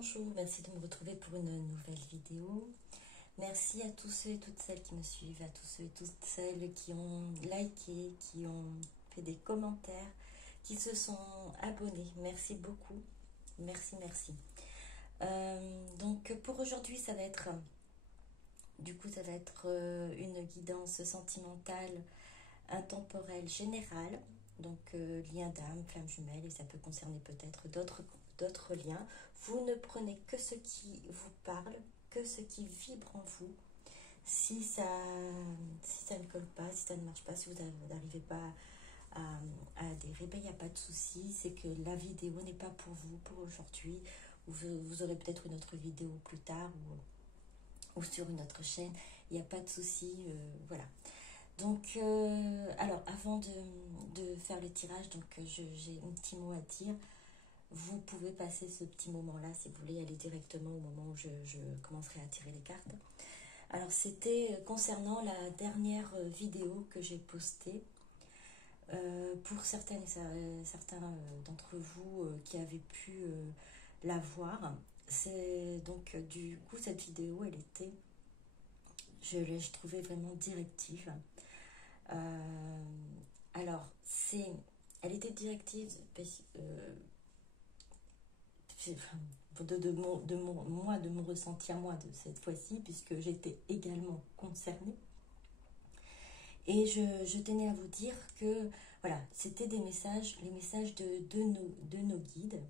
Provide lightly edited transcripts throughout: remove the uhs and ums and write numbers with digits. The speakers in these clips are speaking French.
Bonjour, merci de me retrouver pour une nouvelle vidéo. Merci à tous ceux et toutes celles qui me suivent, à tous ceux et toutes celles qui ont liké, qui ont fait des commentaires, qui se sont abonnés. Merci beaucoup. Merci, merci. Donc pour aujourd'hui, ça va être une guidance sentimentale, intemporelle, générale. Donc lien d'âme, flamme jumelle, et ça peut concerner peut-être d'autres liens. Vous ne prenez que ce qui vous parle, que ce qui vibre en vous. Si ça ne colle pas, si ça ne marche pas, si vous n'arrivez pas à adhérer, ben, il n'y a pas de souci. C'est que la vidéo n'est pas pour vous, pour aujourd'hui. Vous aurez peut-être une autre vidéo plus tard ou sur une autre chaîne. Il n'y a pas de souci, voilà. Donc, alors, avant de faire le tirage, donc j'ai un petit mot à dire. Vous pouvez passer ce petit moment-là si vous voulez aller directement au moment où je commencerai à tirer les cartes. Alors, c'était concernant la dernière vidéo que j'ai postée. Pour certains d'entre vous qui avaient pu la voir. C'est donc, du coup, cette vidéo, je trouvais vraiment directive. Alors, elle était directive de mon ressenti à moi de cette fois-ci, puisque j'étais également concernée. Et je tenais à vous dire que voilà, c'était les messages de nos guides.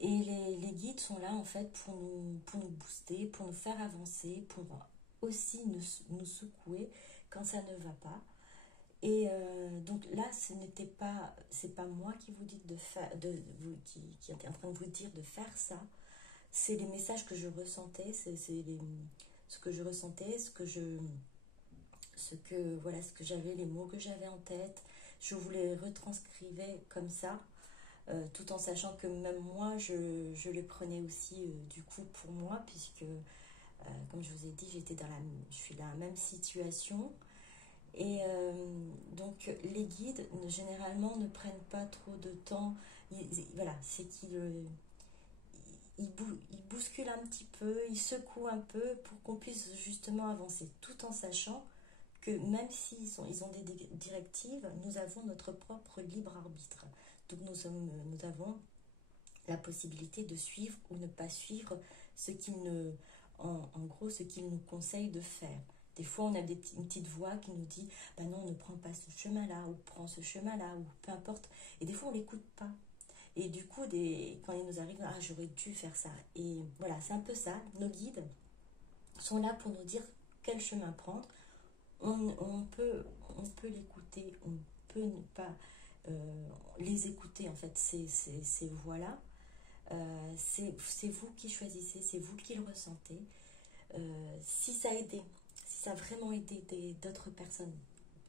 Et les guides sont là en fait pour nous booster, pour nous faire avancer, pour aussi nous secouer quand ça ne va pas. Et donc là, c'est pas moi qui vous dites qui est en train de vous dire de faire ça. C'est les messages que je ressentais, ce que je ressentais, ce que j'avais, les mots que j'avais en tête. Je vous les retranscrivais comme ça, tout en sachant que même moi, je les prenais aussi du coup pour moi, puisque comme je vous ai dit, je suis dans la même situation. Et donc les guides généralement ne prennent pas trop de temps. Voilà, c'est qu'ils bousculent un petit peu, ils secouent un peu pour qu'on puisse justement avancer, tout en sachant que même ils ont des directives, nous avons notre propre libre arbitre. Donc nous avons la possibilité de suivre ou ne pas suivre en gros ce qu'ils nous conseillent de faire. Des fois, on a une petite voix qui nous dit « Ben non, ne prends pas ce chemin-là » ou « Prends ce chemin-là » ou peu importe. Et des fois, on ne l'écoute pas. Et du coup, quand il nous arrive « Ah, j'aurais dû faire ça ». Et voilà, c'est un peu ça. Nos guides sont là pour nous dire quel chemin prendre. On peut l'écouter, on peut ne pas les écouter, en fait, ces voix-là. C'est vous qui choisissez, c'est vous qui le ressentez. Si ça a aidé, si ça a vraiment aidé d'autres personnes,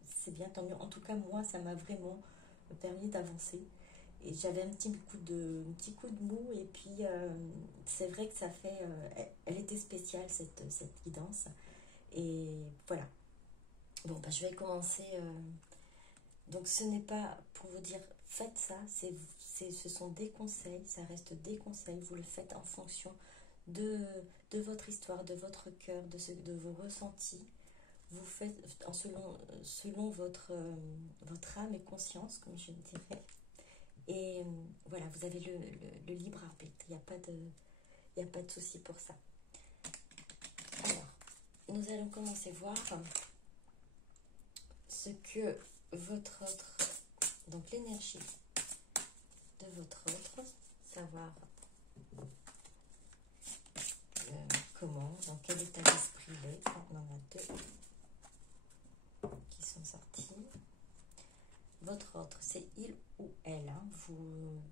c'est bien, tant mieux. En tout cas, moi, ça m'a vraiment permis d'avancer. Et j'avais un petit coup de mou. Et puis, c'est vrai que ça fait... elle était spéciale, cette guidance. Et voilà. Bon, bah, je vais commencer. Donc, ce n'est pas pour vous dire faites ça. Ce sont des conseils. Ça reste des conseils. Vous le faites en fonction de votre histoire, de votre cœur, de vos ressentis. Vous faites selon votre âme et conscience, comme je dirais. Et voilà, vous avez le libre arbitre. Il n'y a pas de souci pour ça. Alors, nous allons commencer à voir ce que votre autre, donc l'énergie de votre autre, savoir comment, dans quel état d'esprit il est. On en a deux qui sont sortis. Votre autre, c'est il ou elle. Hein.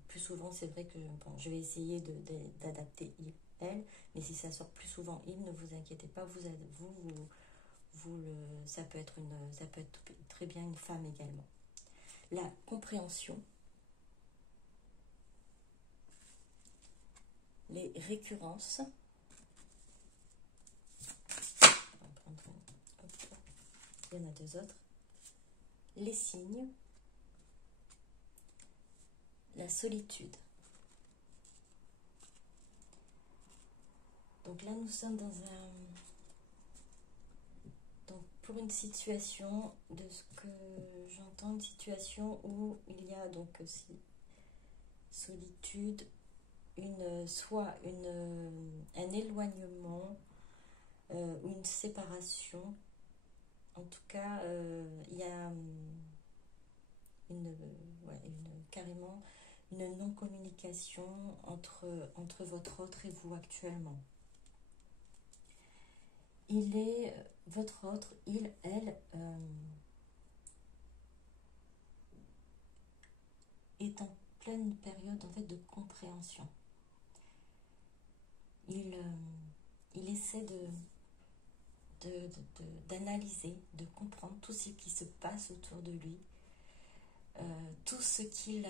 Plus souvent, c'est vrai que je vais essayer d'adapter il, elle, mais si ça sort plus souvent il, ne vous inquiétez pas, ça peut être très bien une femme également. La compréhension, les récurrences. On va prendre il y en a deux autres. Les signes, la solitude. Donc là, nous sommes dans un... Donc pour une situation, de ce que j'entends, une situation où il y a donc aussi solitude, un éloignement ou une séparation. En tout cas, il y a carrément une non-communication entre votre autre et vous actuellement. Votre autre, il, elle, est en pleine période en fait de compréhension. Il essaie d'analyser, de comprendre tout ce qui se passe autour de lui, tout ce qu'il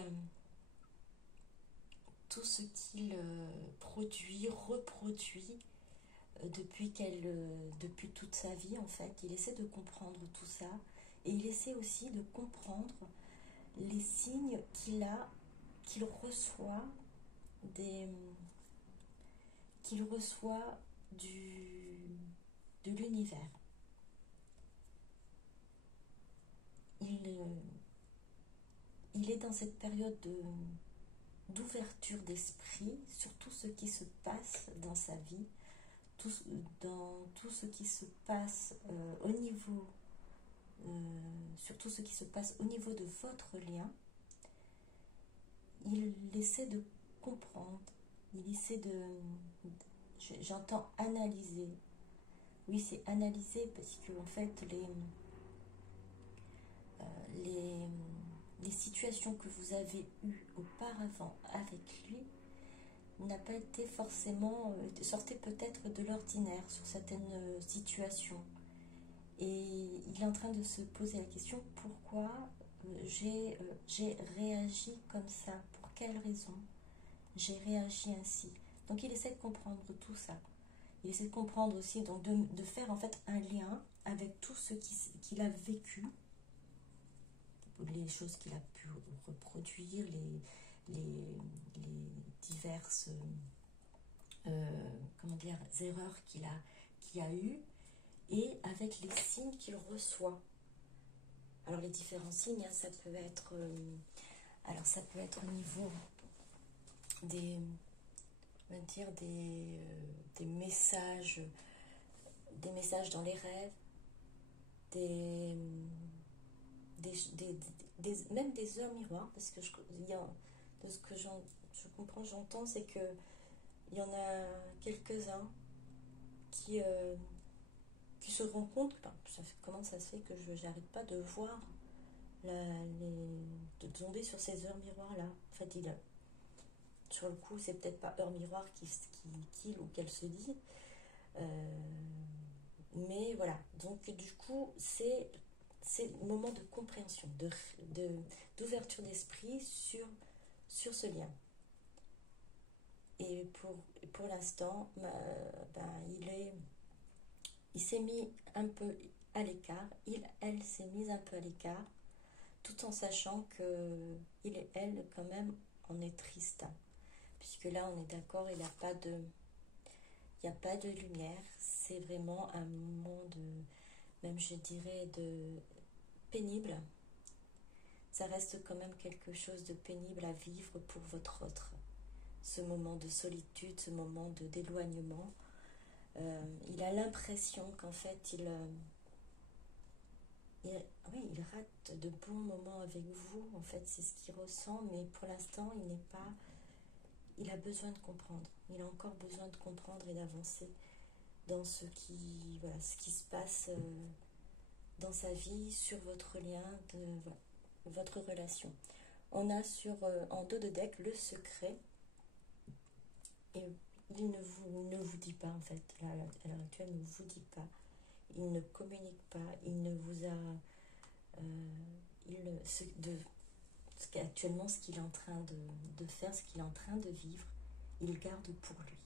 produit, reproduit depuis toute sa vie en fait. Il essaie de comprendre tout ça et il essaie aussi de comprendre les signes qu'il reçoit de l'univers. Il est dans cette période d'ouverture d'esprit sur tout ce qui se passe dans sa vie, dans tout ce qui se passe sur tout ce qui se passe au niveau de votre lien. Il essaie de comprendre, j'entends analyser. Oui, c'est analyser parce que en fait les situations que vous avez eues auparavant avec lui n'a pas été forcément, sortait peut-être de l'ordinaire sur certaines situations. Et il est en train de se poser la question, pourquoi j'ai réagi comme ça? Pour quelle raison j'ai réagi ainsi? Donc il essaie de comprendre tout ça. Il essaie de comprendre aussi, donc de faire en fait un lien avec tout ce qu'il a vécu, les choses qu'il a pu reproduire, les diverses erreurs qu'il a eues, et avec les signes qu'il reçoit. Alors les différents signes, ça peut être au niveau des messages dans les rêves, même des heures miroirs, parce que de ce que je comprends, j'entends, c'est que il y en a quelques-uns qui se rendent compte, comment ça se fait que je n'arrête pas de voir de tomber sur ces heures miroirs là. En fait, sur le coup, c'est peut-être pas heure miroir qu'il ou qu'elle se dit, mais voilà. Donc du coup, c'est moment de compréhension, d'ouverture d'esprit sur ce lien. Et pour l'instant, il s'est mis un peu à l'écart, elle s'est mise un peu à l'écart, tout en sachant que il et elle quand même on est triste, puisque là on est d'accord, il n'y a pas de lumière, c'est vraiment un moment même je dirais pénible. Ça reste quand même quelque chose de pénible à vivre pour votre autre, ce moment de solitude, ce moment d'éloignement. Il a l'impression qu'en fait il rate de bons moments avec vous, en fait c'est ce qu'il ressent, mais pour l'instant il a besoin de comprendre, il a encore besoin de comprendre et d'avancer dans ce qui se passe dans sa vie, sur votre lien, votre relation. On a en dos de deck le secret, et il ne vous dit pas, en fait, à l'heure actuelle, ne vous dit pas, il ne communique pas, il ne vous a... actuellement, ce qu'il est en train de faire, ce qu'il est en train de vivre, il garde pour lui.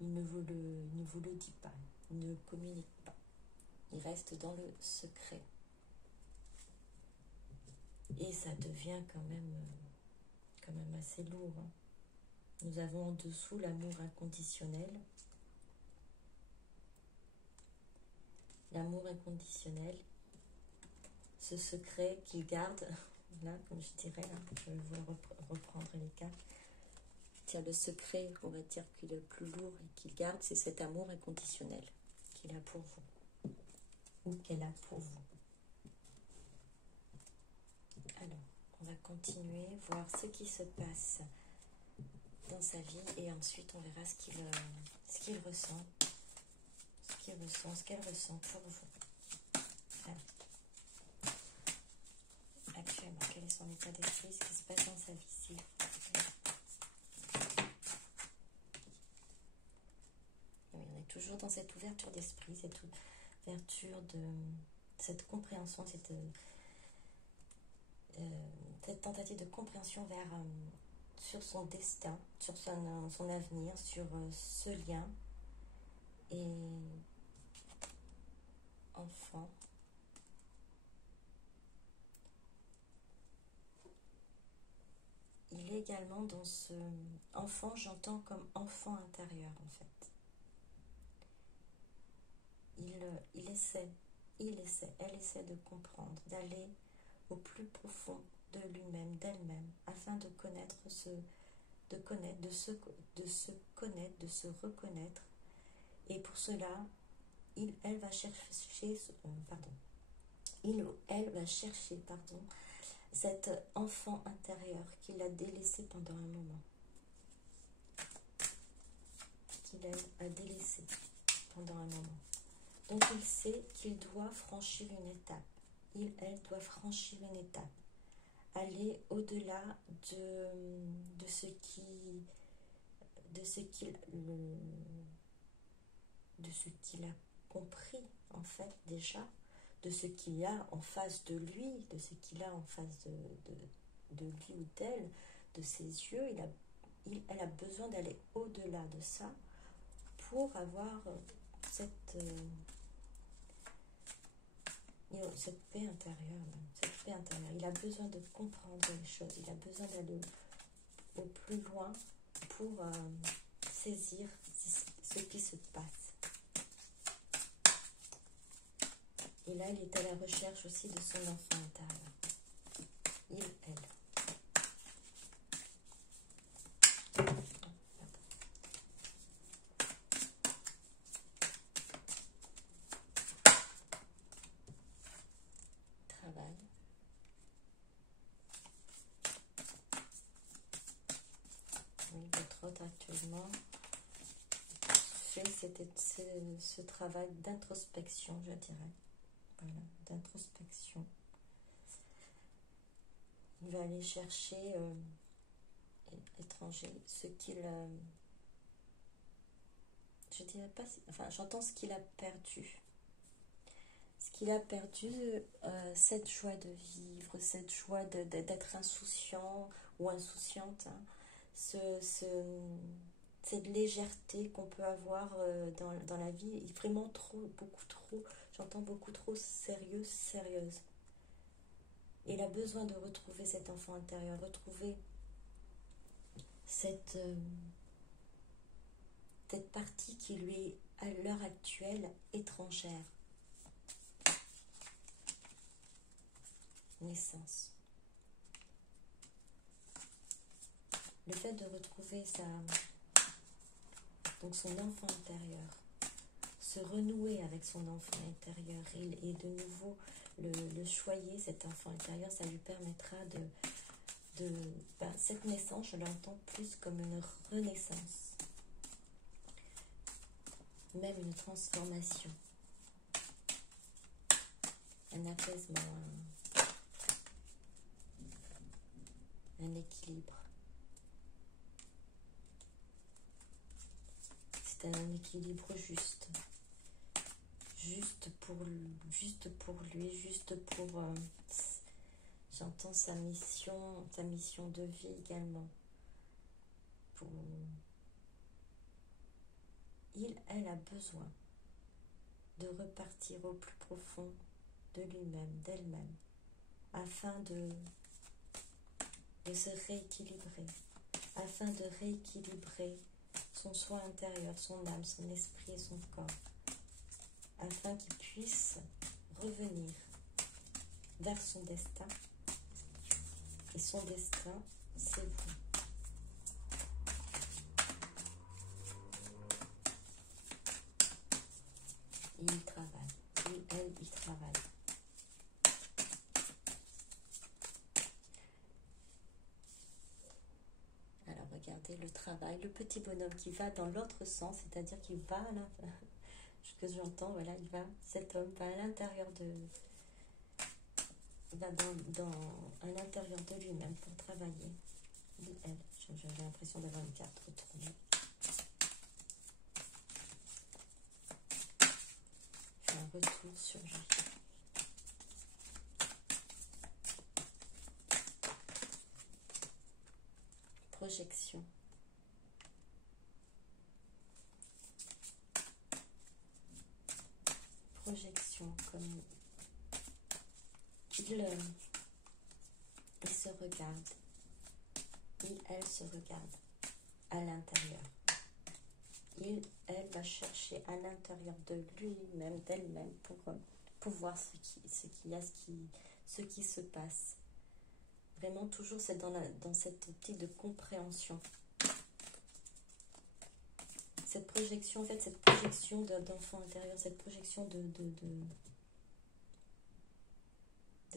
Il ne vous le dit pas, il ne communique pas. Il reste dans le secret. Et ça devient quand même assez lourd. Nous avons en dessous l'amour inconditionnel. l'amour inconditionnel, ce secret qu'il garde, là, comme je dirais, là, je vais vous reprendre les cartes. Tiens, le secret, on va dire qu'il est le plus lourd et qu'il garde, c'est cet amour inconditionnel qu'il a pour vous, ou qu'elle a pour vous. Alors, on va continuer, voir ce qui se passe dans sa vie et ensuite on verra ce qu'il ressent, ce qu'elle ressent pour vous. Alors, actuellement, quel est son état d'esprit, ce qui se passe dans sa vie, s'il vous plaît. Oui, on est toujours dans cette ouverture d'esprit, cette ouverture de cette compréhension, cette tentative de compréhension vers sur son destin, sur son avenir, sur ce lien et enfant. Il est également dans ce enfant, j'entends comme enfant intérieur en fait. Elle essaie de comprendre, d'aller au plus profond de lui-même, d'elle-même, afin de connaître de se reconnaître. Et pour cela, elle va chercher, cet enfant intérieur qu'il a délaissé pendant un moment. Donc il sait qu'il doit franchir une étape. Elle doit franchir une étape. Aller au-delà de ce qu'il a compris en fait déjà, de ce qu'il a en face de lui, de ce qu'il a en face de lui ou d'elle, de ses yeux. Elle a besoin d'aller au-delà de ça pour avoir cette paix intérieure, Il a besoin de comprendre les choses, il a besoin d'aller au plus loin pour saisir ce qui se passe. Et là, il est à la recherche aussi de son enfant intérieur. Elle. Votre hôte actuellement fait ce travail d'introspection, je dirais. Voilà, d'introspection. Il va aller chercher étranger ce qu'il je dirais pas, enfin j'entends ce qu'il a perdu. Ce qu'il a perdu, cette joie de vivre, cette joie d'être insouciant ou insouciante, hein. Cette légèreté qu'on peut avoir dans la vie est vraiment beaucoup trop, j'entends beaucoup trop sérieuse. Et il a besoin de retrouver cet enfant intérieur, retrouver cette partie qui lui est à l'heure actuelle étrangère. Naissance. Le fait de retrouver son enfant intérieur, se renouer avec son enfant intérieur et de nouveau le choyer, cet enfant intérieur, ça lui permettra cette naissance, je l'entends plus comme une renaissance, même une transformation, un apaisement, un équilibre. C'est un équilibre juste pour lui, j'entends sa mission de vie également. Elle a besoin de repartir au plus profond de lui-même, d'elle-même, afin de se rééquilibrer, afin de rééquilibrer son soi intérieur, son âme, son esprit et son corps. afin qu'il puisse revenir vers son destin. Et son destin, c'est vous. Il travaille. Il travaille. Alors, regardez le travail. Le petit bonhomme qui va dans l'autre sens, c'est-à-dire qu'il va à l'intérieur. Ce que j'entends, voilà, cet homme va à l'intérieur de... Il va à l'intérieur de lui-même pour travailler. Elle, j'ai l'impression d'avoir une carte retournée. Fait un retour sur lui. Projection. Projection, comme il se regarde. Elle se regarde à l'intérieur. Elle va chercher à l'intérieur de lui-même, d'elle-même, pour voir ce qui se passe. Vraiment, toujours, c'est dans cette optique de compréhension. Cette projection, en fait, cette projection d'enfant intérieur, cette projection de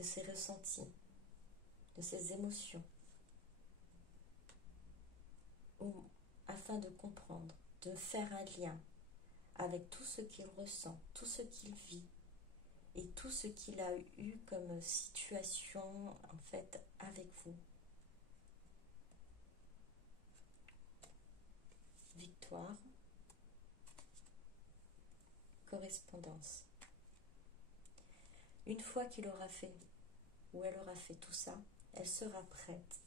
ses ressentis, de ses émotions, afin de comprendre, de faire un lien avec tout ce qu'il ressent, tout ce qu'il vit et tout ce qu'il a eu comme situation en fait avec vous. Victoire, correspondance. Une fois qu'il aura fait ou elle aura fait tout ça, elle sera prête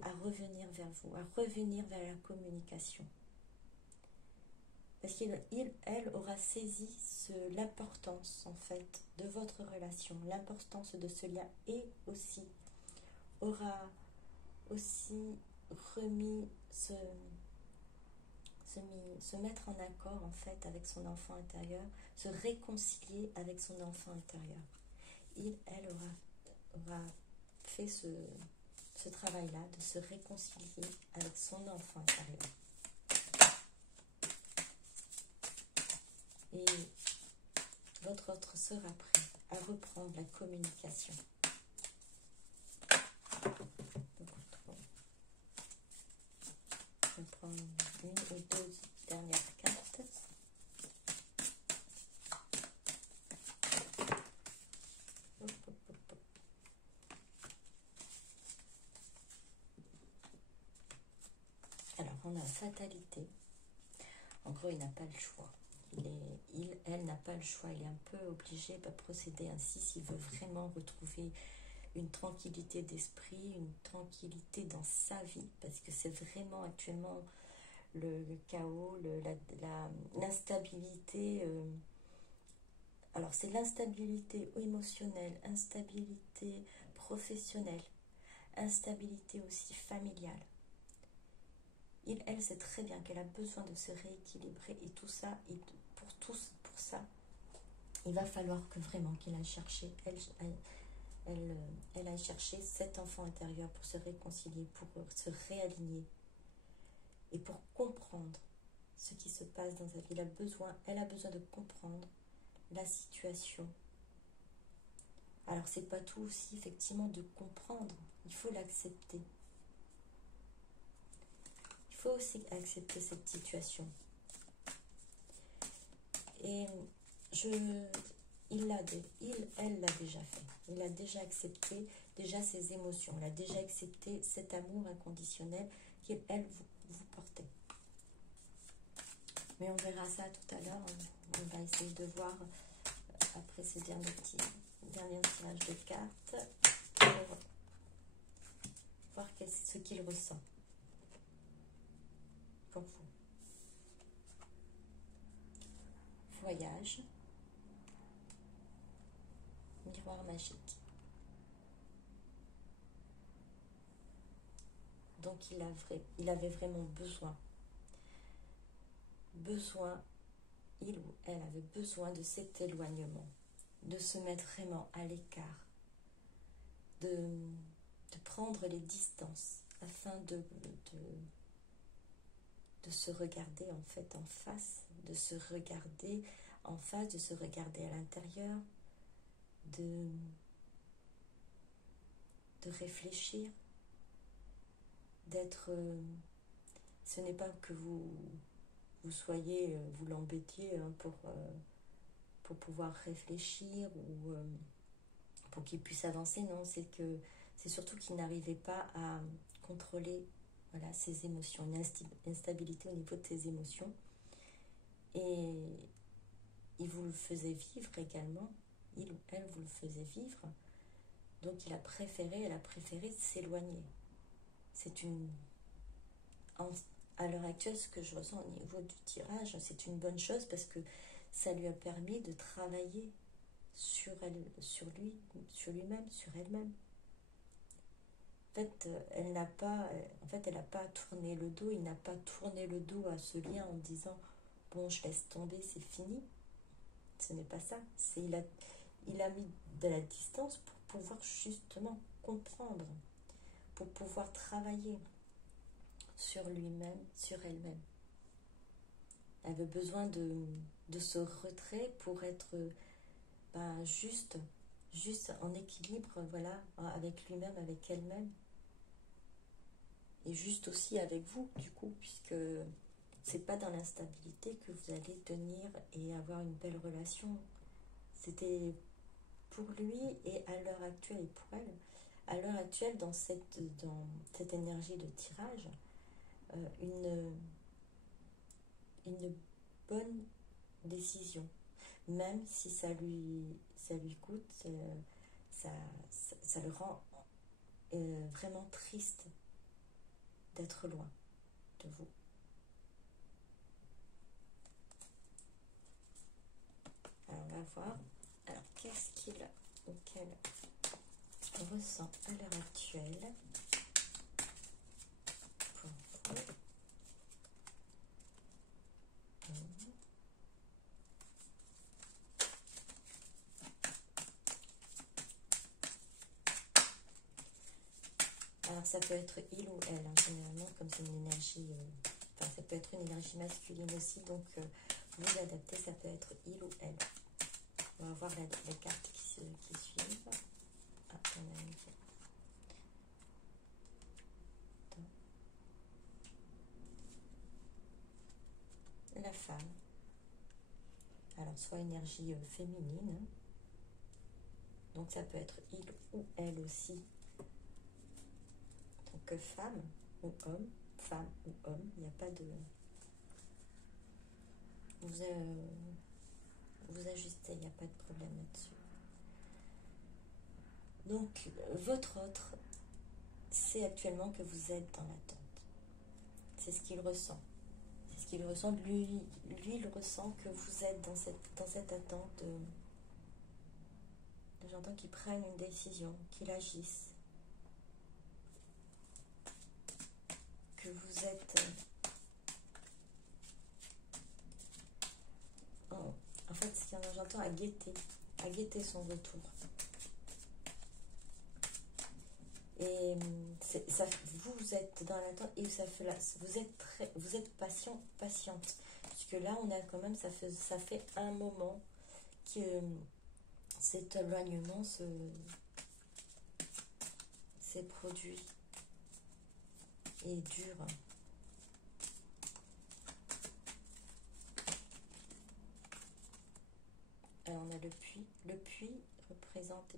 à revenir vers vous, à revenir vers la communication. Parce elle aura saisi l'importance en fait de votre relation, l'importance de ce lien, et aussi aura aussi remis se mettre en accord en fait avec son enfant intérieur, se réconcilier avec son enfant intérieur. Elle aura fait ce travail-là de se réconcilier avec son enfant intérieur. Et votre autre sera prêt à reprendre la communication. Je vais prendre une ou deux dernières cartes. Alors, on a fatalité. En gros, il n'a pas le choix. Elle n'a pas le choix. Il est un peu obligé de procéder ainsi s'il veut vraiment retrouver une tranquillité d'esprit, une tranquillité dans sa vie, parce que c'est vraiment actuellement le chaos, l'instabilité. Alors, c'est l'instabilité émotionnelle, instabilité professionnelle, instabilité aussi familiale. Elle sait très bien qu'elle a besoin de se rééquilibrer, et tout ça, et pour ça, il va falloir que vraiment qu'elle aille chercher, elle aille chercher cet enfant intérieur pour se réconcilier, pour se réaligner et pour comprendre ce qui se passe dans sa vie. Elle a besoin de comprendre la situation. Alors, c'est pas tout aussi, effectivement, de comprendre, il faut l'accepter. Il faut aussi accepter cette situation. Et elle l'a déjà fait. Il a déjà accepté ses émotions. Il a déjà accepté cet amour inconditionnel qu'elle vous portait. Mais on verra ça tout à l'heure. On va essayer de voir après ces derniers tirages de cartes pour voir ce qu'il ressent pour vous. Voyage. Miroir magique. Donc il avait vraiment besoin il ou elle avait besoin de cet éloignement, de se mettre vraiment à l'écart, de prendre les distances afin de se regarder en fait en face, de se regarder en face, de se regarder à l'intérieur, de réfléchir, d'être... ce n'est pas que vous soyez, vous l'embêtiez hein, pour pouvoir réfléchir ou pour qu'il puisse avancer, non, c'est surtout qu'il n'arrivait pas à contrôler voilà, ses émotions, une instabilité au niveau de ses émotions. Et il vous le faisait vivre également, il ou elle vous le faisait vivre, donc elle a préféré s'éloigner. C'est une... à l'heure actuelle, ce que je ressens au niveau du tirage, c'est une bonne chose parce que ça lui a permis de travailler sur elle, sur lui, sur lui-même, sur elle-même. En fait, elle n'a pas tourné le dos, il n'a pas tourné le dos à ce lien en disant bon, je laisse tomber, c'est fini. Ce n'est pas ça. Il a mis de la distance pour pouvoir justement comprendre, pour pouvoir travailler sur lui-même, sur elle-même. Elle avait besoin de ce retrait pour être juste en équilibre, voilà, avec lui-même, avec elle-même. Et juste aussi avec vous, du coup, puisque c'est pas dans l'instabilité que vous allez tenir et avoir une belle relation. C'était pour lui et à l'heure actuelle, et pour elle, à l'heure actuelle, dans cette énergie de tirage, une bonne décision, même si ça lui coûte, ça le rend vraiment triste d'être loin de vous. Alors on va voir. Alors qu'est-ce qu'il a auquel on ressent à l'heure actuelle pour vous. Alors ça peut être il ou elle, hein, généralement, comme c'est une énergie, ça peut être une énergie masculine aussi, donc vous adaptez, ça peut être il ou elle. On va voir les cartes qui suivent. Ah, on a une... La femme. Alors, soit énergie féminine, hein. Donc ça peut être il ou elle aussi. Donc femme ou homme, il n'y a pas de... Vous ajustez, il n'y a pas de problème là-dessus. Donc, votre autre, c'est actuellement que vous êtes dans l'attente. C'est ce qu'il ressent. C'est ce qu'il ressent. Lui, il ressent que vous êtes dans cette attente. J'entends qu'il prenne une décision, qu'il agisse. Que vous êtes... en fait, j'entends à guetter son retour. Et ça, vous êtes dans l'attente et ça fait là, vous êtes patiente. Puisque là, on a quand même, ça fait un moment que cet éloignement s'est produit et dure. Alors on a le puits. Le puits représente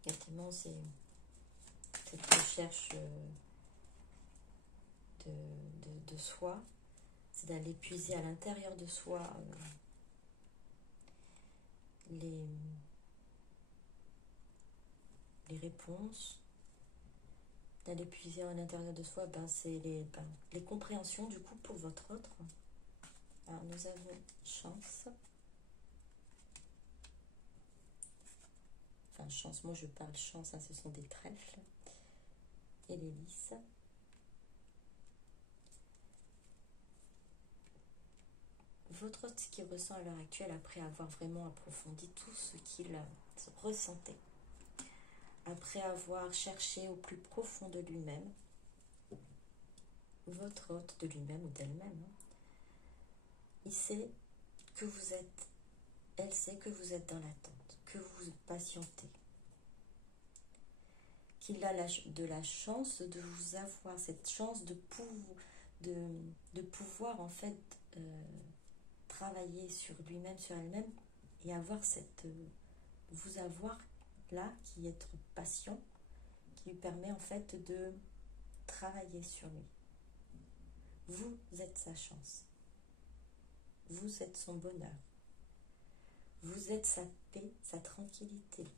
effectivement cette recherche de soi. C'est d'aller puiser à l'intérieur de soi les réponses, d'aller puiser à l'intérieur de soi, c'est les compréhensions du coup pour votre autre. Alors nous avons chance. Enfin chance, moi je parle chance, hein, ce sont des trèfles et les lys. votre autre, ce qu'il ressent à l'heure actuelle, après avoir vraiment approfondi tout ce qu'il ressentait, après avoir cherché au plus profond de lui-même, votre autre, de lui-même ou d'elle-même, il sait que vous êtes, elle sait que vous êtes dans l'attente, que vous patientez, qu'il a de la chance de vous avoir, cette chance de pouvoir en fait travailler sur lui-même, sur elle-même, et avoir vous avoir là, qui est être patient, qui lui permet en fait de travailler sur lui. Vous êtes sa chance. Vous êtes son bonheur. Vous êtes sa paix, sa tranquillité.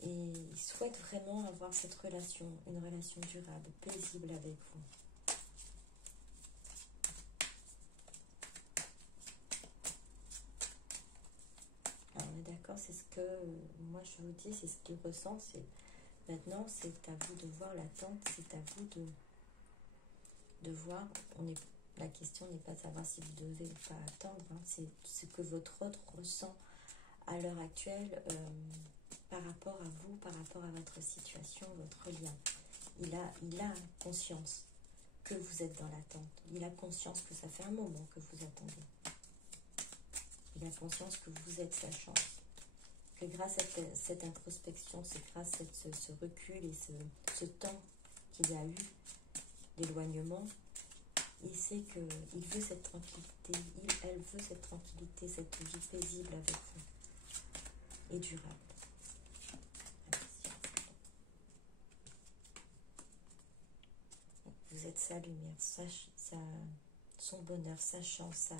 Et il souhaite vraiment avoir cette relation, une relation durable, paisible avec vous. Alors, on est d'accord, c'est ce que moi je vous dis, c'est ce qu'il ressent. Maintenant, c'est à vous de voir l'attente, c'est à vous de voir. La question n'est pas de savoir si vous devez ou pas attendre, hein, c'est ce que votre autre ressent à l'heure actuelle par rapport à vous, par rapport à votre situation, votre lien. Il a conscience que vous êtes dans l'attente. Il a conscience que ça fait un moment que vous attendez. Il a conscience que vous êtes sa chance. Que grâce à cette introspection, c'est grâce à ce recul et ce temps qu'il y a eu d'éloignement, il sait qu'il veut cette tranquillité, elle veut cette tranquillité, cette vie paisible avec vous et durable. Vous êtes sa lumière, son bonheur, sa chance,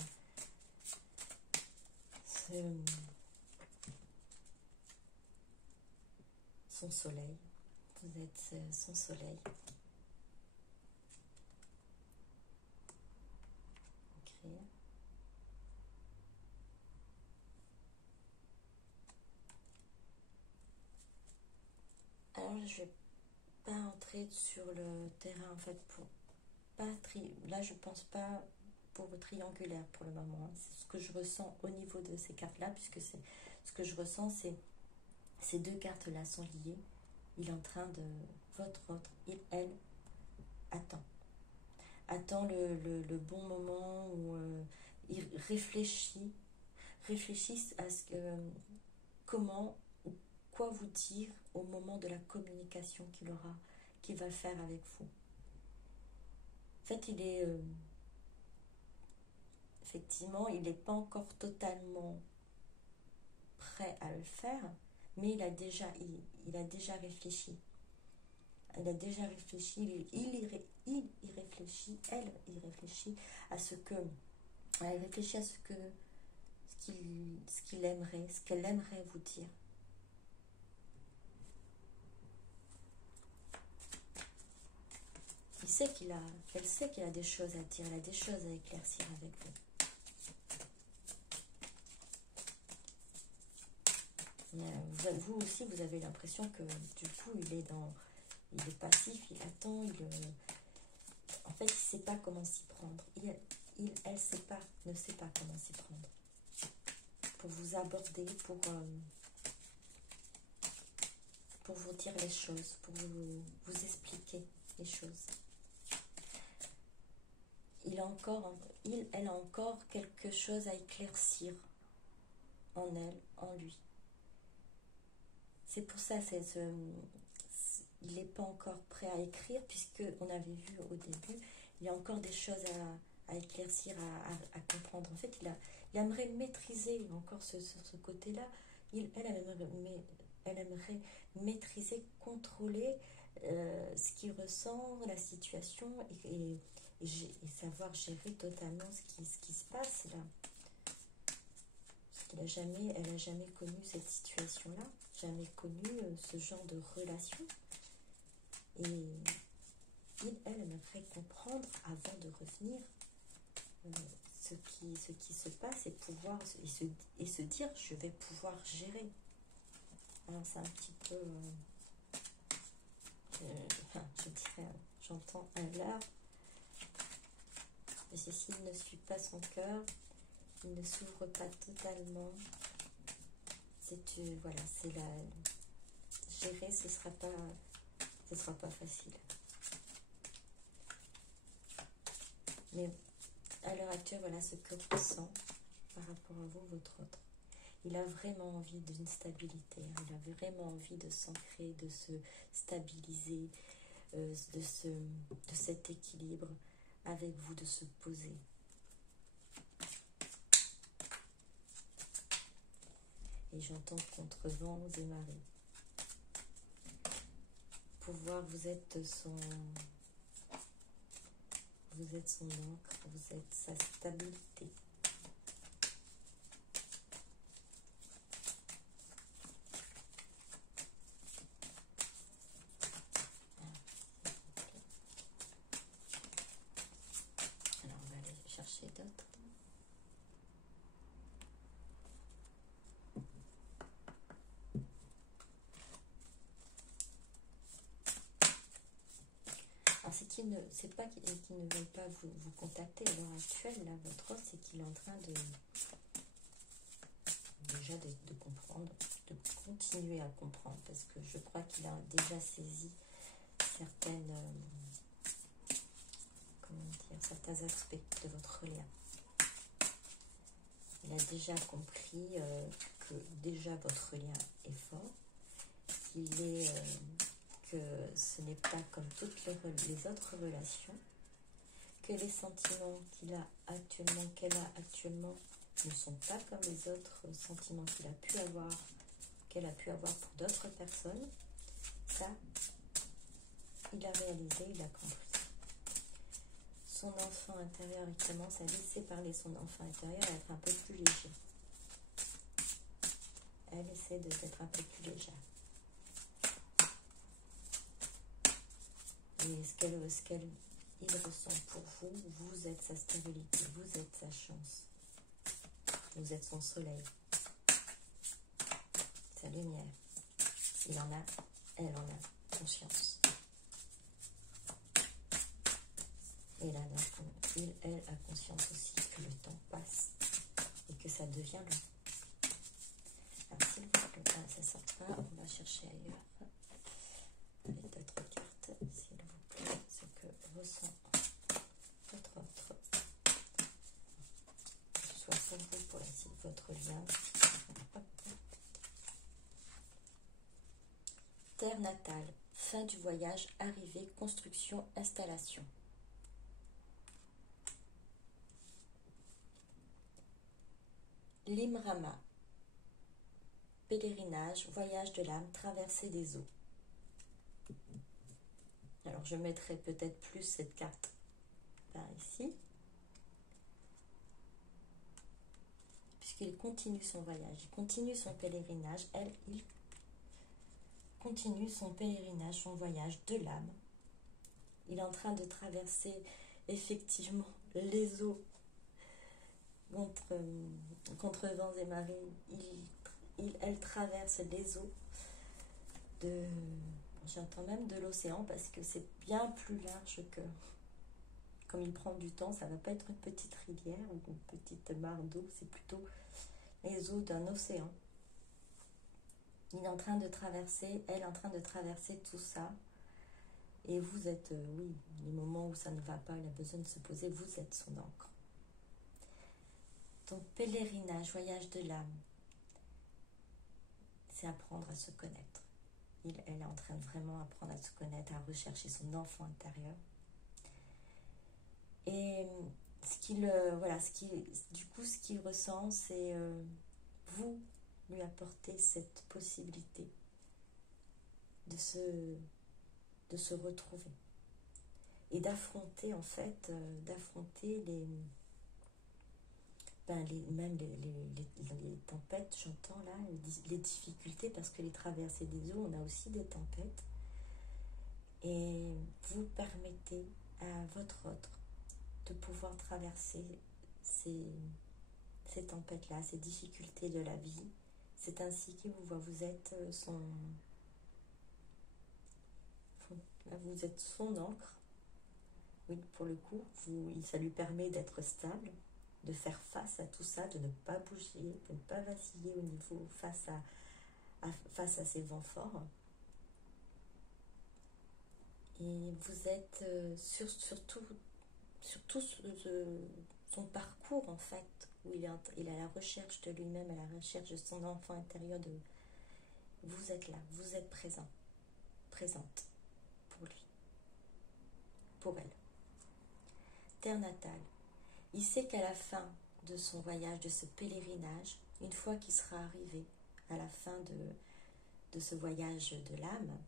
son soleil. Vous êtes son soleil. Écrire. Alors je vais pas entrer sur le terrain en fait pour pas là je pense pas pour triangulaire pour le moment, hein. C'est ce que je ressens au niveau de ces cartes là, puisque c'est ce que je ressens, c'est ces deux cartes là sont liées. Il est en train de votre autre, elle attend le bon moment où il réfléchit à ce que comment ou quoi vous dire au moment de la communication qu'il va faire avec vous. En fait, effectivement, il n'est pas encore totalement prêt à le faire, mais il a déjà réfléchi. Elle a déjà réfléchi, il y réfléchit, elle y réfléchit à ce qu'il aimerait, ce qu'elle aimerait vous dire. Elle sait qu'il a des choses à dire, elle a des choses à éclaircir avec vous. Vous aussi, vous avez l'impression que du coup, il est passif, il attend, en fait, il ne sait pas comment s'y prendre. Elle ne sait pas comment s'y prendre. Pour vous aborder, pour vous dire les choses, pour vous expliquer les choses. Elle a encore quelque chose à éclaircir en elle, en lui. C'est pour ça, il n'est pas encore prêt à écrire, puisqu'on avait vu au début, il y a encore des choses à éclaircir, à comprendre. En fait, il aimerait maîtriser encore ce côté-là. Elle aimerait maîtriser, contrôler ce qu'il ressent, la situation, et savoir gérer totalement ce qui se passe là. Parce elle n'a jamais connu cette situation-là, jamais connu ce genre de relation. Et elle aimerait comprendre avant de revenir ce qui se passe et se dire je vais pouvoir gérer. Alors c'est un petit peu, je dirais, j'entends un leurre. Parce que s'il ne suit pas son cœur, il ne s'ouvre pas totalement. Voilà, c'est la gérer, ce sera pas facile. Mais à l'heure actuelle, voilà ce que ressent par rapport à vous, votre autre. Il a vraiment envie d'une stabilité, il a vraiment envie de s'ancrer, de se stabiliser, de cet équilibre avec vous, de se poser. Et j'entends contre vents et marées. Pouvoir, vous êtes son encre, vous êtes sa stabilité. Alors on va aller chercher d'autres. C'est pas qu'ils ne veulent pas vous contacter à l'heure actuelle, là, votre autre, c'est qu'il est en train déjà de comprendre, de continuer à comprendre, parce que je crois qu'il a déjà saisi certaines, certains aspects de votre lien. Il a déjà compris que déjà votre lien est fort, que ce n'est pas comme toutes les autres relations, que les sentiments qu'elle a actuellement ne sont pas comme les autres sentiments qu'elle a pu avoir pour d'autres personnes. Ça, il a réalisé, il a compris. Son enfant intérieur, il commence à laisser parler son enfant intérieur, à être un peu plus léger. Elle essaie d'être un peu plus légère. Et ce qu'il ressent pour vous, vous êtes sa stabilité, vous êtes sa chance. Vous êtes son soleil, sa lumière. Il en a, elle en a conscience. Et là, elle a conscience aussi que le temps passe et que ça devient long. Alors, s'il vous plaît, ça sort pas, on va chercher ailleurs. Avec d'autres cartes, s'il vous plaît, ce que ressent votre autre. Soit pour vous, pour votre lien. Terre natale, fin du voyage, arrivée, construction, installation. Limrama, pèlerinage, voyage de l'âme, traversée des eaux. Alors je mettrai peut-être plus cette carte par ici, puisqu'il continue son voyage, il continue son pèlerinage, il continue son pèlerinage, son voyage de l'âme. Il est en train de traverser effectivement les eaux contre vents et marées. Elle traverse les eaux j'entends même de l'océan, parce que c'est bien plus large que, comme il prend du temps, ça ne va pas être une petite rivière ou une petite mare d'eau, c'est plutôt les eaux d'un océan. Il est en train de traverser, elle est en train de traverser tout ça. Et vous êtes, oui, les moments où ça ne va pas, il a besoin de se poser, vous êtes son encre. Donc, pèlerinage, voyage de l'âme, c'est apprendre à se connaître. Elle est en train de vraiment apprendre à se connaître, à rechercher son enfant intérieur. Et du coup, ce qu'il ressent, c'est vous lui apporter cette possibilité de se retrouver et d'affronter, en fait, même les tempêtes, j'entends là, les difficultés, parce que les traversées des eaux, on a aussi des tempêtes. Et vous permettez à votre autre de pouvoir traverser ces tempêtes-là, ces difficultés de la vie. C'est ainsi qu'il vous voit. Vous êtes son encre. oui, pour le coup, ça lui permet d'être stable, de faire face à tout ça, de ne pas bouger, de ne pas vaciller au niveau face à ces vents forts. Et vous êtes sur tout son parcours, en fait, où il est à la recherche de lui-même, à la recherche de son enfant intérieur. Vous êtes là, vous êtes présente pour lui, pour elle. Terre natale. Il sait qu'à la fin de son voyage, de ce pèlerinage, une fois qu'il sera arrivé à la fin de ce voyage de l'âme,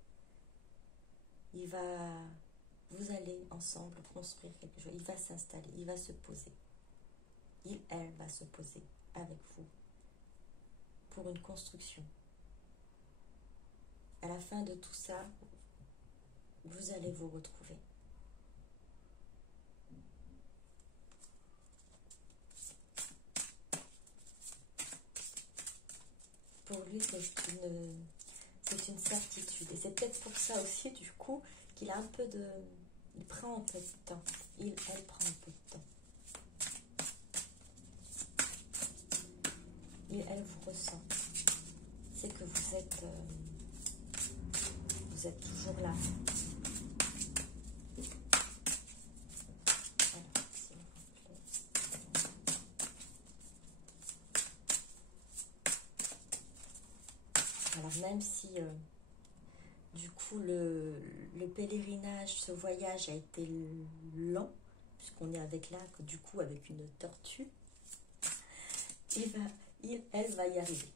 vous allez ensemble construire quelque chose. Il va s'installer, il va se poser. Elle va se poser avec vous pour une construction. À la fin de tout ça, vous allez vous retrouver. Pour lui, c'est une certitude. Et c'est peut-être pour ça aussi, du coup, qu'il a un peu de... Il prend un peu de temps. Elle prend un peu de temps. Elle vous ressent. C'est que vous êtes toujours là. Alors même si du coup le pèlerinage, ce voyage a été lent, puisqu'on est avec une tortue, elle va y arriver.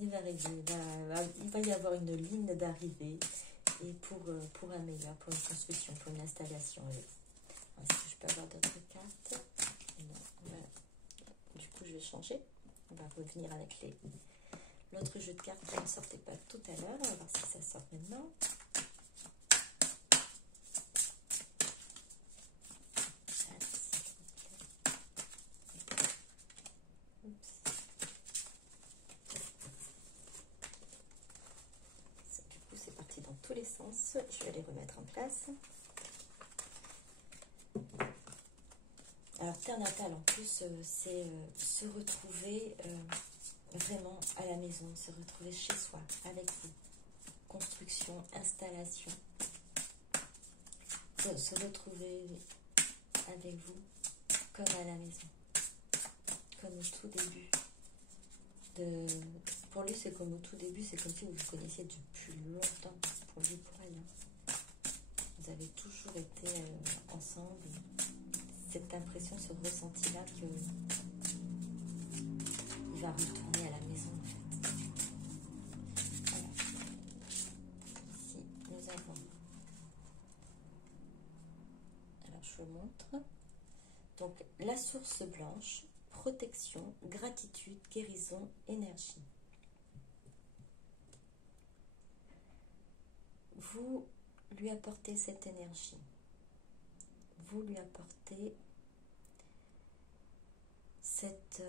Il va y avoir une ligne d'arrivée et pour un meilleur, pour une construction, pour une installation. Est-ce que je peux avoir d'autres cartes? Non. Du coup, je vais changer. On va revenir avec l'autre jeu de cartes qui ne sortait pas tout à l'heure. On va voir si ça sort maintenant. Tous les sens, je vais les remettre en place. Alors terre natale en plus, c'est se retrouver vraiment à la maison, se retrouver chez soi, avec vous. Construction, installation, se retrouver avec vous comme à la maison, comme au tout début. Pour lui, c'est comme au tout début, c'est comme si vous vous connaissiez depuis longtemps, pour lui, pour elle. Vous avez toujours été ensemble. Cette impression, ce ressenti-là que il va retourner à la maison, en fait. Voilà. Ici, nous avons... Alors, je vous montre. Donc, la source blanche, protection, gratitude, guérison, énergie. Vous lui apportez cette énergie. Vous lui apportez cette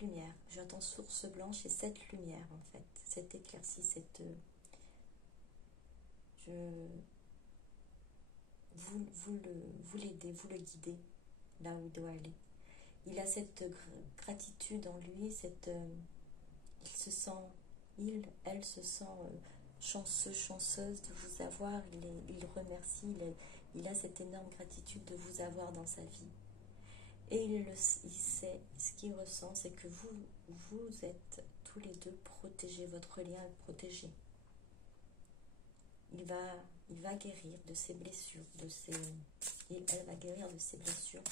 lumière. J'entends source blanche et cette lumière, en fait. Cette éclaircie, vous l'aidez, vous le guidez là où il doit aller. Il a cette gratitude en lui, elle se sent chanceux, chanceuse de vous avoir. Il remercie, il a cette énorme gratitude de vous avoir dans sa vie. Et il sait, ce qu'il ressent, c'est que vous êtes tous les deux protégés, votre lien est protégé. Il va guérir de ses blessures, elle va guérir de ses blessures,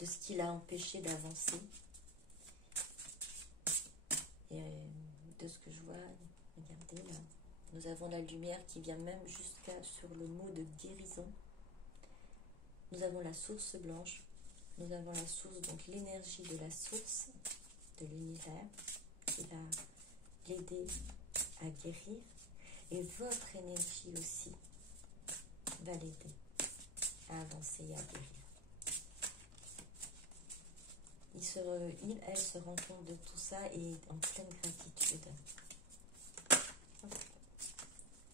de ce qui l'a empêché d'avancer. Et de ce que je vois, regardez là, nous avons la lumière qui vient même jusqu'à sur le mot de guérison. Nous avons la source blanche, nous avons la source, donc l'énergie de la source de l'univers qui va l'aider à guérir. Et votre énergie aussi va l'aider à avancer et à guérir. Elle se rend compte de tout ça et en pleine gratitude. Hop.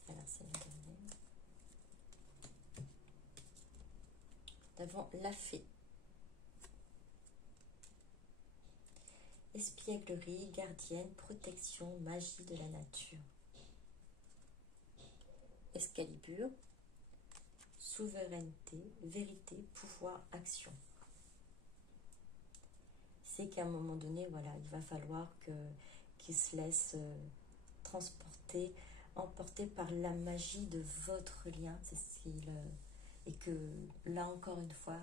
Alors, c'est le dernier. Nous avons la fée. Espièglerie, gardienne, protection, magie de la nature. Excalibur, souveraineté, vérité, pouvoir, action. C'est qu'à un moment donné, voilà, il va falloir qu'il se laisse transporter, emporter par la magie de votre lien. C'est ce qu'il, et que là encore une fois,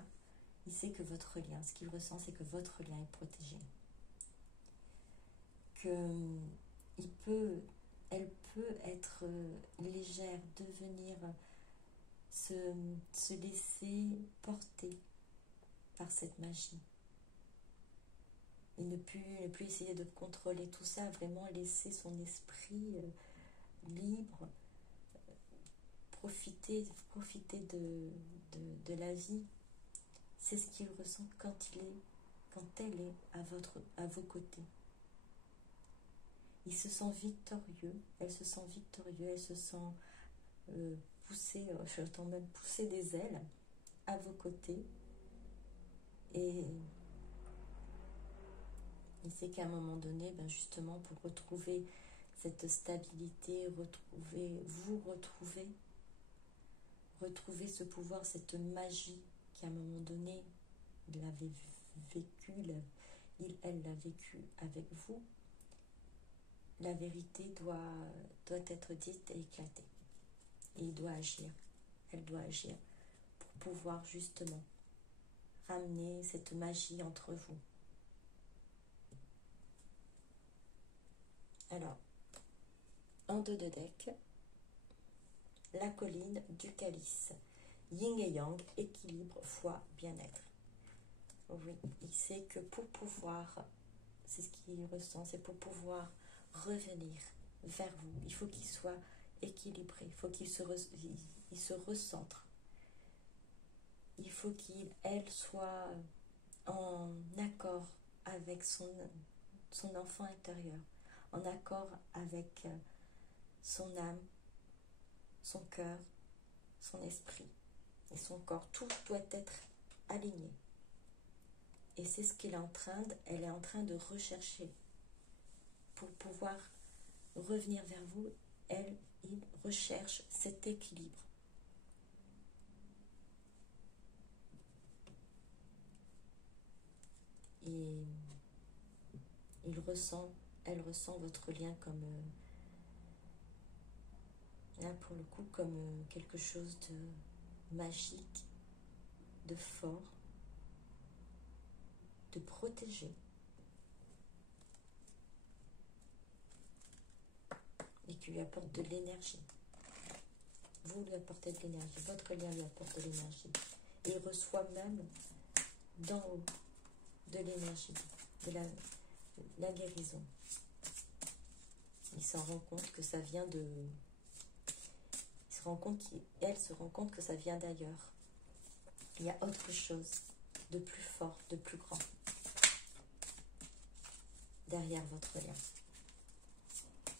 il sait que votre lien, ce qu'il ressent, c'est que votre lien est protégé. Elle peut être légère, devenir, se laisser porter par cette magie. Et ne plus essayer de contrôler tout ça, vraiment laisser son esprit libre, profiter de la vie. C'est ce qu'il ressent quand elle est à vos côtés. Il se sent victorieux, elle se sent victorieux, elle se sent pousser, j'entends même pousser des ailes à vos côtés. Et il sait qu'à un moment donné, ben justement, pour retrouver cette stabilité, retrouver ce pouvoir, cette magie qu'à un moment donné, il avait vécu, elle l'a vécu avec vous. La vérité doit être dite et éclatée. Et il doit agir. Elle doit agir pour pouvoir justement ramener cette magie entre vous. Alors, en 2 de deck, la colline du calice. Yin et yang, équilibre, foi, bien-être. Oui, il sait que pour pouvoir, c'est ce qu'il ressent, c'est pour pouvoir revenir vers vous. Il faut qu'il soit équilibré, il faut qu'il se recentre. Il faut qu'elle soit en accord avec son enfant intérieur, en accord avec son âme, son cœur, son esprit et son corps. Tout doit être aligné. Et c'est ce elle est en train de rechercher. Pour pouvoir revenir vers vous, il recherche cet équilibre. Et elle ressent votre lien comme, là pour le coup, comme quelque chose de magique, de fort, de protégé. Et qui lui apporte de l'énergie. Vous lui apportez de l'énergie, votre lien lui apporte de l'énergie. Et il reçoit même d'en haut de l'énergie, de la guérison. Il s'en rend compte que ça vient de... Elle se rend compte que ça vient d'ailleurs. Il y a autre chose de plus fort, de plus grand derrière votre lien.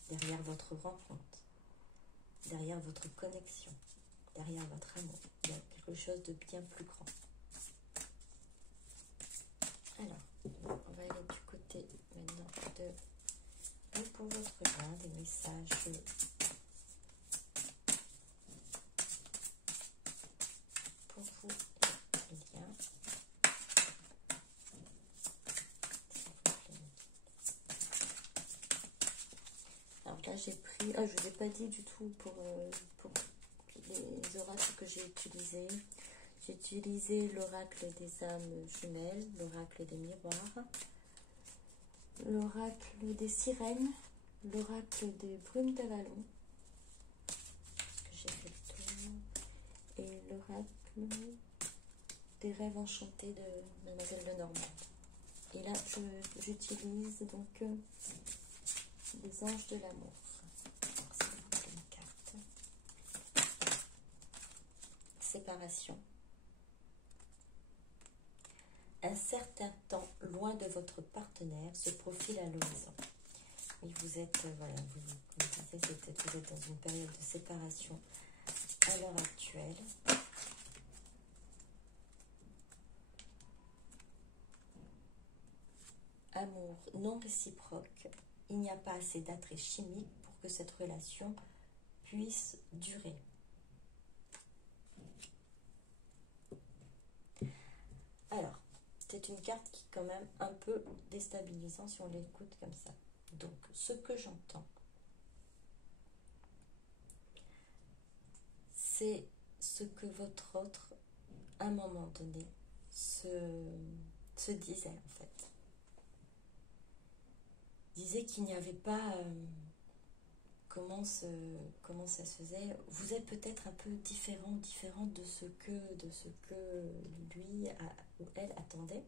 Derrière votre rencontre, derrière votre connexion, derrière votre amour. Il y a quelque chose de bien plus grand. Alors, on va aller du côté maintenant pour votre lien, des messages pour vous et les liens. Alors là, j'ai pris... Ah, je ne vous ai pas dit du tout pour les oracles que j'ai utilisés. J'ai utilisé l'oracle des âmes jumelles, l'oracle des miroirs, l'oracle des sirènes, l'oracle des brumes d'Avalon, que j'ai fait le tour, et l'oracle des rêves enchantés de Mademoiselle Lenormand. Et là, j'utilise donc les anges de l'amour. C'est une carte. Séparation. Un certain temps loin de votre partenaire se profile à l'horizon. Et vous êtes, voilà, vous c'est peut-être que vous êtes dans une période de séparation à l'heure actuelle. Amour non réciproque. Il n'y a pas assez d'attrait chimique pour que cette relation puisse durer. Alors, c'est une carte qui est quand même un peu déstabilisante si on l'écoute comme ça. Donc, ce que j'entends, c'est ce que votre autre, à un moment donné, se disait en fait. Disait qu'il n'y avait pas... comment ça se faisait. Vous êtes peut-être un peu différente de ce que lui ou elle attendait.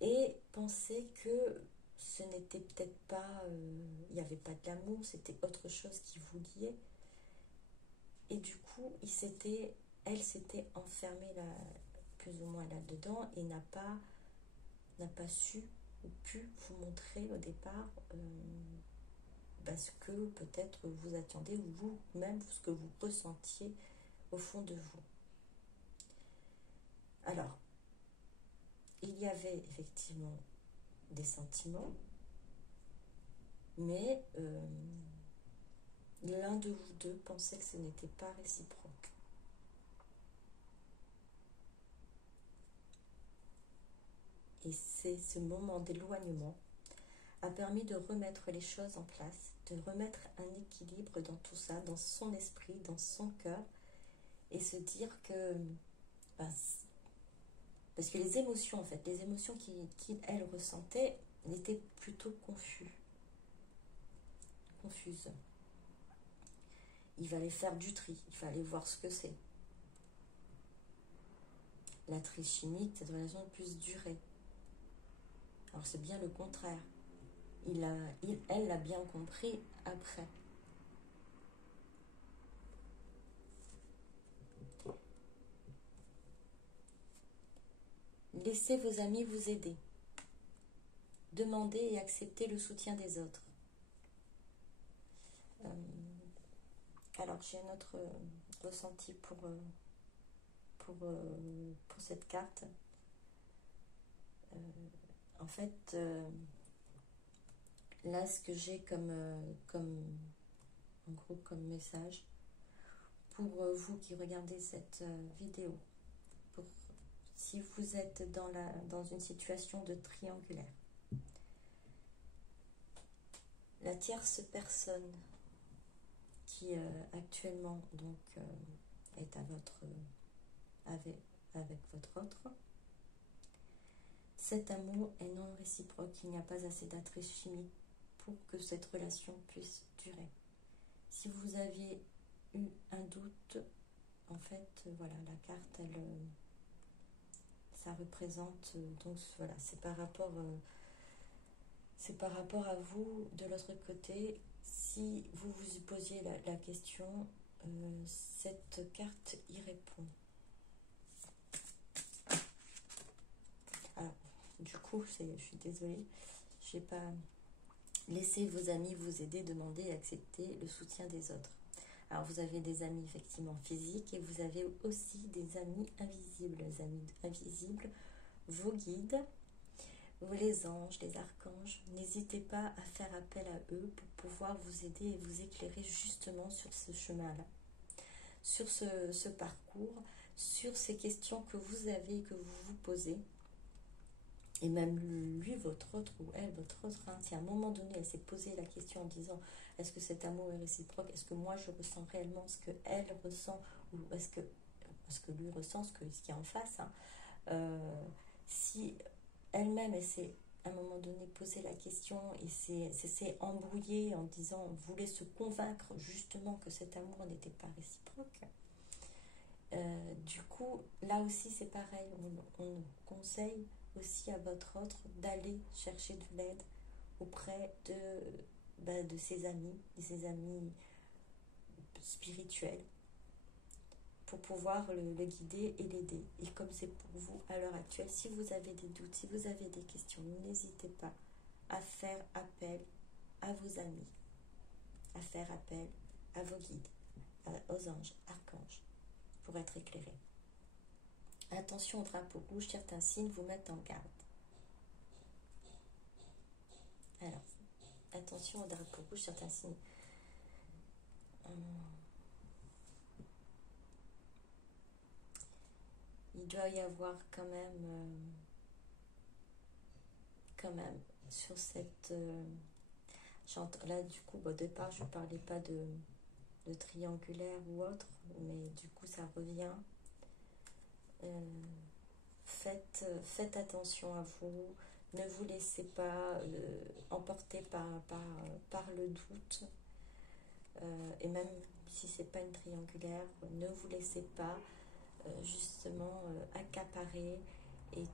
Et pensez que ce n'était peut-être pas... il n'y avait pas de l'amour, c'était autre chose qui vous liait. Et du coup, elle s'était enfermée là, plus ou moins là-dedans et n'a pas su ou pu vous montrer au départ ce que peut-être vous attendiez ou vous-même ce que vous ressentiez au fond de vous. Alors, il y avait effectivement des sentiments, mais l'un de vous deux pensait que ce n'était pas réciproque. Et c'est ce moment d'éloignement a permis de remettre les choses en place, de remettre un équilibre dans tout ça, dans son esprit, dans son cœur, et se dire que... parce que les émotions, en fait, les émotions qu'elle ressentait, elles étaient plutôt confuses. Il fallait faire du tri, il fallait voir ce que c'est. L'attrait chimique, cette relation puisse durer. Alors c'est bien le contraire. Elle l'a bien compris après. Laissez vos amis vous aider. Demandez et acceptez le soutien des autres. Alors j'ai un autre ressenti pour cette carte. En fait, là ce que j'ai comme message pour vous qui regardez cette vidéo, si vous êtes dans une situation de triangulaire, la tierce personne qui actuellement donc est avec votre autre, cet amour est non réciproque, il n'y a pas assez d'attrait chimique pour que cette relation puisse durer. Si vous aviez eu un doute, en fait, voilà, la carte, ça représente, donc voilà, c'est par rapport à vous de l'autre côté. Si vous vous posiez la question, cette carte y répond. Alors, du coup, je suis désolée, je n'ai pas... Laissez vos amis vous aider, demander et accepter le soutien des autres. Alors, vous avez des amis effectivement physiques et vous avez aussi des amis invisibles. Les amis invisibles, vos guides, les anges, les archanges. N'hésitez pas à faire appel à eux pour pouvoir vous aider et vous éclairer justement sur ce chemin-là, sur ce parcours, sur ces questions que vous avez, que vous vous posez. Et même lui, votre autre, ou elle, votre autre, si à un moment donné, elle s'est posé la question en disant, est-ce que cet amour est réciproque? Est-ce que moi, je ressens réellement ce qu'elle ressent? Ou est-ce que lui ressent ce qu'il y a en face, si elle-même, elle s'est à un moment donné posé la question et s'est embrouillée en disant, voulait se convaincre justement que cet amour n'était pas réciproque, du coup, là aussi, c'est pareil. On conseille aussi à votre autre d'aller chercher de l'aide auprès de ses amis spirituels pour pouvoir le guider et l'aider. Et comme c'est pour vous à l'heure actuelle, si vous avez des doutes, si vous avez des questions, n'hésitez pas à faire appel à vos amis. à faire appel à vos guides, aux anges, archanges, pour être éclairés. Attention au drapeau rouge, certains signes vous mettent en garde. Alors, attention au drapeau rouge, certains signes. Il doit y avoir quand même sur cette... là, du coup, au départ, je ne parlais pas de triangulaire ou autre, mais du coup, ça revient. Faites attention à vous, ne vous laissez pas emporter par le doute, et même si c'est pas une triangulaire, ne vous laissez pas justement accaparer et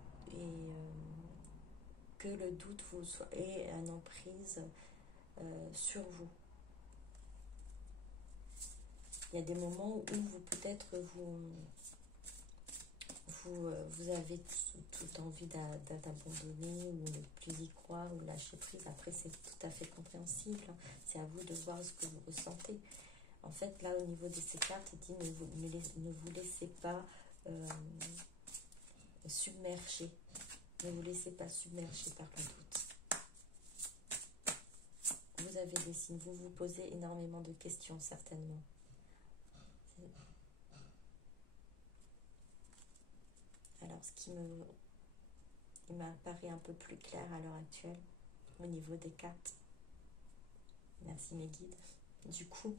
que le doute ait une emprise sur vous. Il y a des moments où vous peut-être vous avez tout envie d'abandonner ou ne plus y croire ou lâcher prise. Après, c'est tout à fait compréhensible. C'est à vous de voir ce que vous ressentez. En fait, là, au niveau de ces cartes, il dit ne vous laissez pas submerger. Ne vous laissez pas submerger par le doute. Vous avez des signes. Vous vous posez énormément de questions, certainement. Alors, ce qui m'apparaît un peu plus clair à l'heure actuelle, au niveau des cartes. Merci mes guides. Du coup,